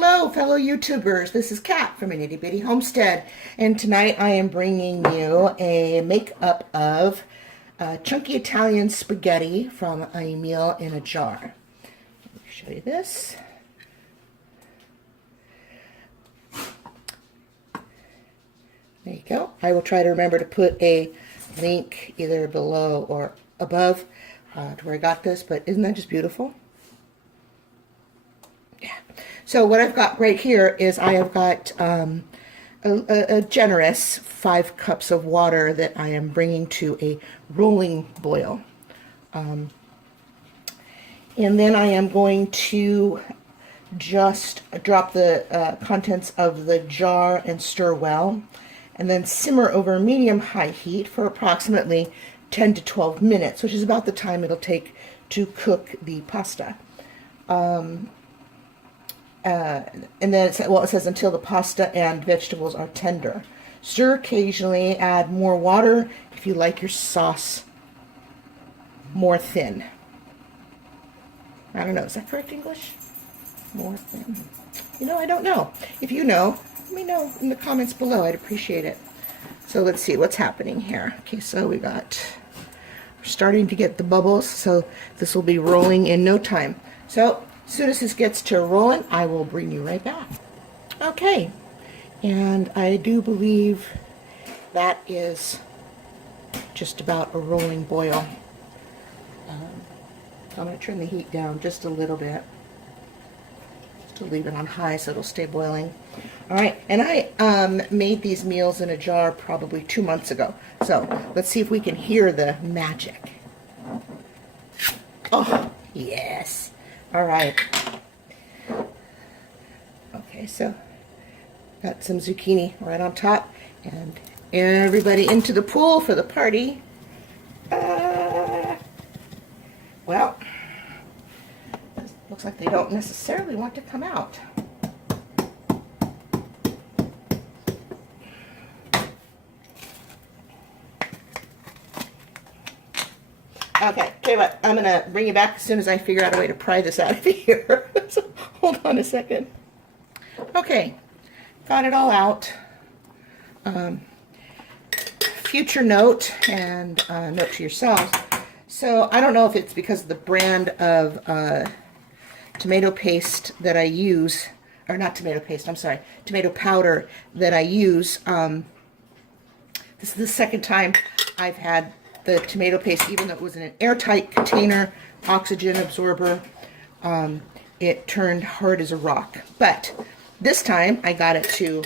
Hello, fellow YouTubers. This is Kat from an Itty Bitty Homestead, and tonight I am bringing you a make-up of chunky Italian spaghetti from a meal in a jar. Let me show you this. There you go. I will try to remember to put a link either below or above to where I got this, but isn't that just beautiful? Yeah. So what I've got right here is I have got a generous 5 cups of water that I am bringing to a rolling boil. And then I am going to just drop the contents of the jar and stir well, and then simmer over medium-high heat for approximately 10 to 12 minutes, which is about the time it'll take to cook the pasta. And then it says until the pasta and vegetables are tender. Stir occasionally, add more water if you like your sauce more thin. I don't know, is that correct English? More thin. You know, I don't know. If you know, let me know in the comments below. I'd appreciate it. So let's see what's happening here. Okay, so we're starting to get the bubbles, so this will be rolling in no time. So as soon as this gets to rolling, I will bring you right back. Okay, and I do believe that is just about a rolling boil. I'm going to turn the heat down just a little bit, just to leave it on high so it'll stay boiling. All right, and I made these meals in a jar probably 2 months ago. So let's see if we can hear the magic. Oh, yes. All right. Okay, so got some zucchini right on top, and everybody into the pool for the party. Well, looks like they don't necessarily want to come out. Okay, tell you what, I'm going to bring you back as soon as I figure out a way to pry this out of here. So, hold on a second. Okay, got it all out. Future note and note to yourselves. So, I don't know if it's because of the brand of tomato paste that I use, or not tomato paste, I'm sorry, tomato powder that I use. This is the second time I've had the tomato paste, even though it was in an airtight container, oxygen absorber. It turned hard as a rock. But this time I got it to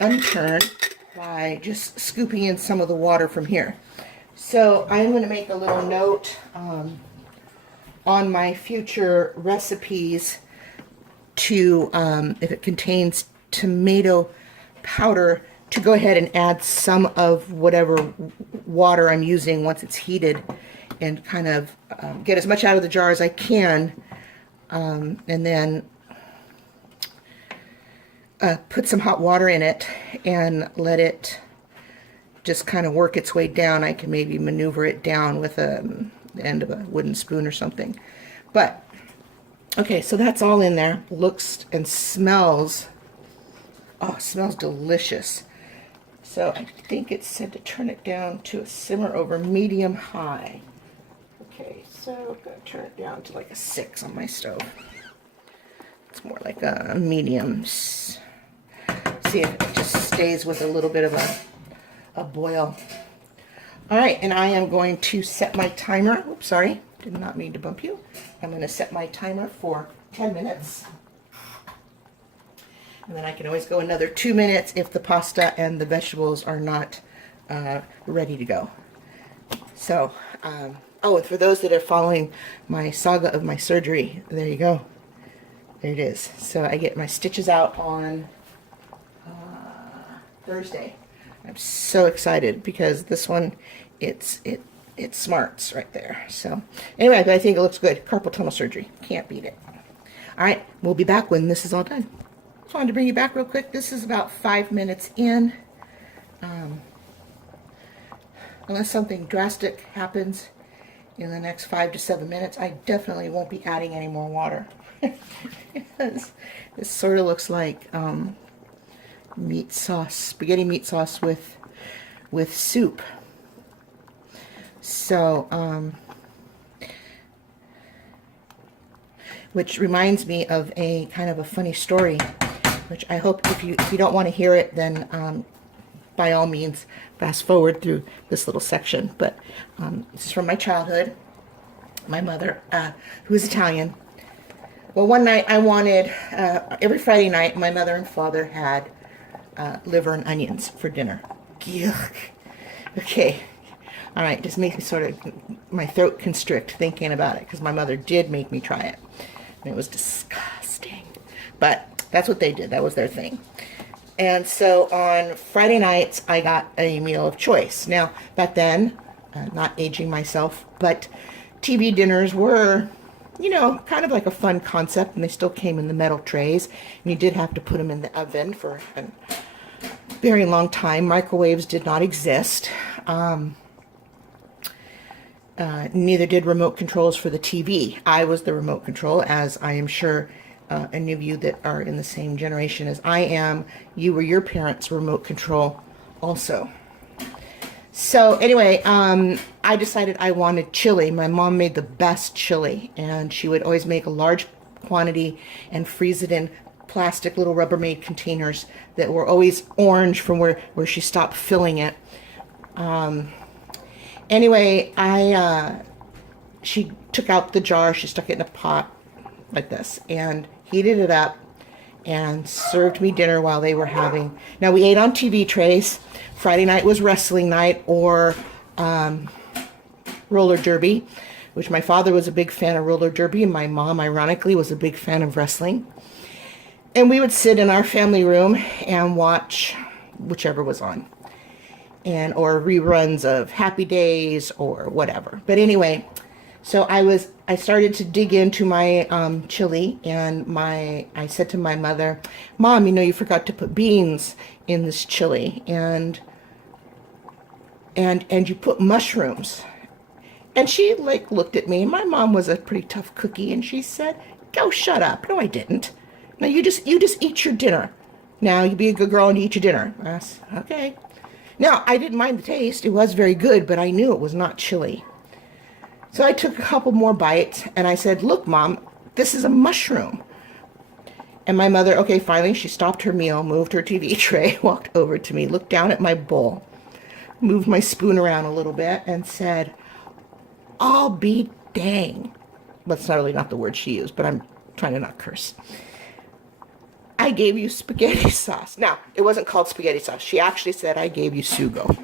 unturn by just scooping in some of the water from here. So I'm going to make a little note on my future recipes to, if it contains tomato powder, to go ahead and add some of whatever water I'm using once it's heated, and kind of get as much out of the jar as I can, and then put some hot water in it and let it just kind of work its way down. I can maybe maneuver it down with the end of a wooden spoon or something. But, okay, so that's all in there. Looks and smells, oh, it smells delicious. So I think it said to turn it down to a simmer over medium-high. Okay, so I'm going to turn it down to like a 6 on my stove. It's more like a medium. See if it just stays with a little bit of a boil. All right, and I am going to set my timer. Oops, sorry, did not mean to bump you. I'm going to set my timer for 10 minutes. And then I can always go another 2 minutes if the pasta and the vegetables are not ready to go. So, oh, and for those that are following my saga of my surgery, there you go. There it is. So I get my stitches out on Thursday. I'm so excited because this one, it smarts right there. So anyway, but I think it looks good. Carpal tunnel surgery. Can't beat it. All right, we'll be back when this is all done. Just wanted to bring you back real quick. This is about 5 minutes in. Unless something drastic happens in the next 5 to 7 minutes, I definitely won't be adding any more water. Yes. This sort of looks like meat sauce, spaghetti meat sauce with soup. So, which reminds me of a kind of a funny story, which I hope if you don't want to hear it, then by all means fast forward through this little section. But this is from my childhood. My mother, who is Italian. Well, one night I wanted, every Friday night, my mother and father had liver and onions for dinner. Yuck. Okay. All right, just makes me sort of, my throat constrict thinking about it, because my mother did make me try it. And it was disgusting. But that's what they did. That was their thing. And so on Friday nights, I got a meal of choice. Now, back then, not aging myself, but TV dinners were, you know, kind of like a fun concept, and they still came in the metal trays, and you did have to put them in the oven for a very long time. Microwaves did not exist. Neither did remote controls for the TV. I was the remote control, as I am sure any of you that are in the same generation as I am, you were your parents' remote control also. So anyway, I decided I wanted chili. My mom made the best chili, and she would always make a large quantity and freeze it in plastic little Rubbermaid containers that were always orange from where she stopped filling it. Anyway, she took out the jar, she stuck it in a pot like this, and heated it up and served me dinner while they were having. Now, we ate on TV trays. Friday night was wrestling night, or roller derby, which my father was a big fan of roller derby, and my mom, ironically, was a big fan of wrestling. And we would sit in our family room and watch whichever was on, and or reruns of Happy Days or whatever. But anyway, so I started to dig into my chili, and I said to my mother, "Mom, you know, you forgot to put beans in this chili, and you put mushrooms." And she like looked at me, and my mom was a pretty tough cookie, and she said, "Go shut up." "No, I didn't." "Now you just eat your dinner. Now you be a good girl and eat your dinner." Yes, okay. Now, I didn't mind the taste. It was very good, but I knew it was not chili. So I took a couple more bites, and I said, "Look, Mom, this is a mushroom." And my mother, okay, finally, she stopped her meal, moved her TV tray, walked over to me, looked down at my bowl, moved my spoon around a little bit, and said, "I'll be dang." That's not really not the word she used, but I'm trying to not curse. "I gave you spaghetti sauce." Now, it wasn't called spaghetti sauce. She actually said, "I gave you sugo."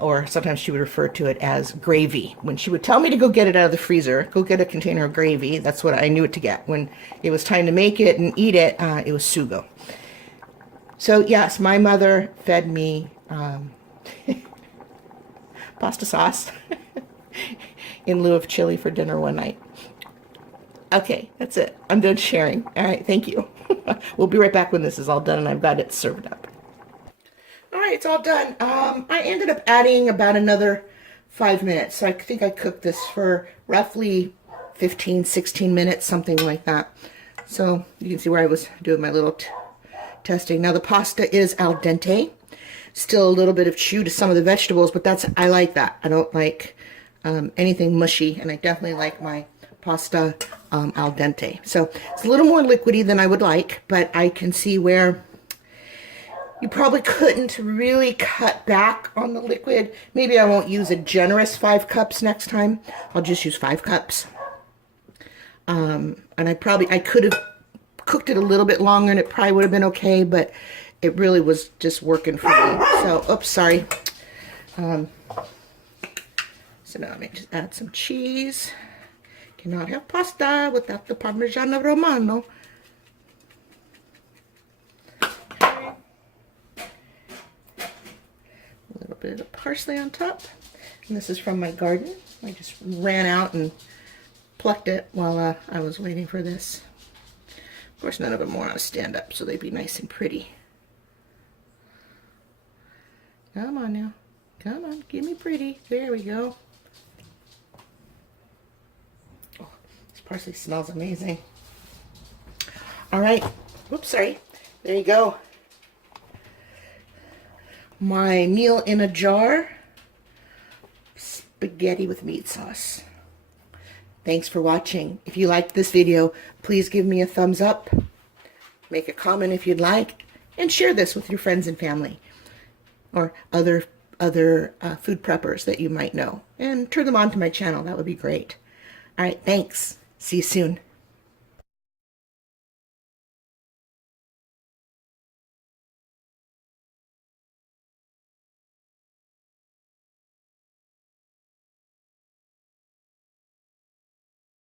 Or sometimes she would refer to it as gravy. When she would tell me to go get it out of the freezer, go get a container of gravy, that's what I knew it to get. When it was time to make it and eat it, it was sugo. So yes, my mother fed me pasta sauce in lieu of chili for dinner one night. Okay, that's it. I'm done sharing. All right, thank you. We'll be right back when this is all done and I've got it served up. All right, it's all done. I ended up adding about another 5 minutes. So I think I cooked this for roughly 15, 16 minutes, something like that. So you can see where I was doing my little testing. Now the pasta is al dente. Still a little bit of chew to some of the vegetables, but I like that. I don't like anything mushy, and I definitely like my pasta al dente. So it's a little more liquidy than I would like, but I can see where you probably couldn't really cut back on the liquid. Maybe I won't use a generous 5 cups next time. I'll just use 5 cups. And I could have cooked it a little bit longer and it probably would have been okay, but it really was just working for me. So, oops, sorry. So now let me just add some cheese. Cannot have pasta without the Parmigiano Romano. Okay. A little bit of parsley on top. And this is from my garden. I just ran out and plucked it while I was waiting for this. Of course, none of them want to stand up, so they'd be nice and pretty. Come on now. Come on, give me pretty. There we go. Parsley smells amazing. All right. Whoops, sorry. There you go. My meal in a jar. Spaghetti with meat sauce. Thanks for watching. If you liked this video, please give me a thumbs up. Make a comment if you'd like. And share this with your friends and family. Or other food preppers that you might know. And turn them on to my channel. That would be great. All right. Thanks. See you soon.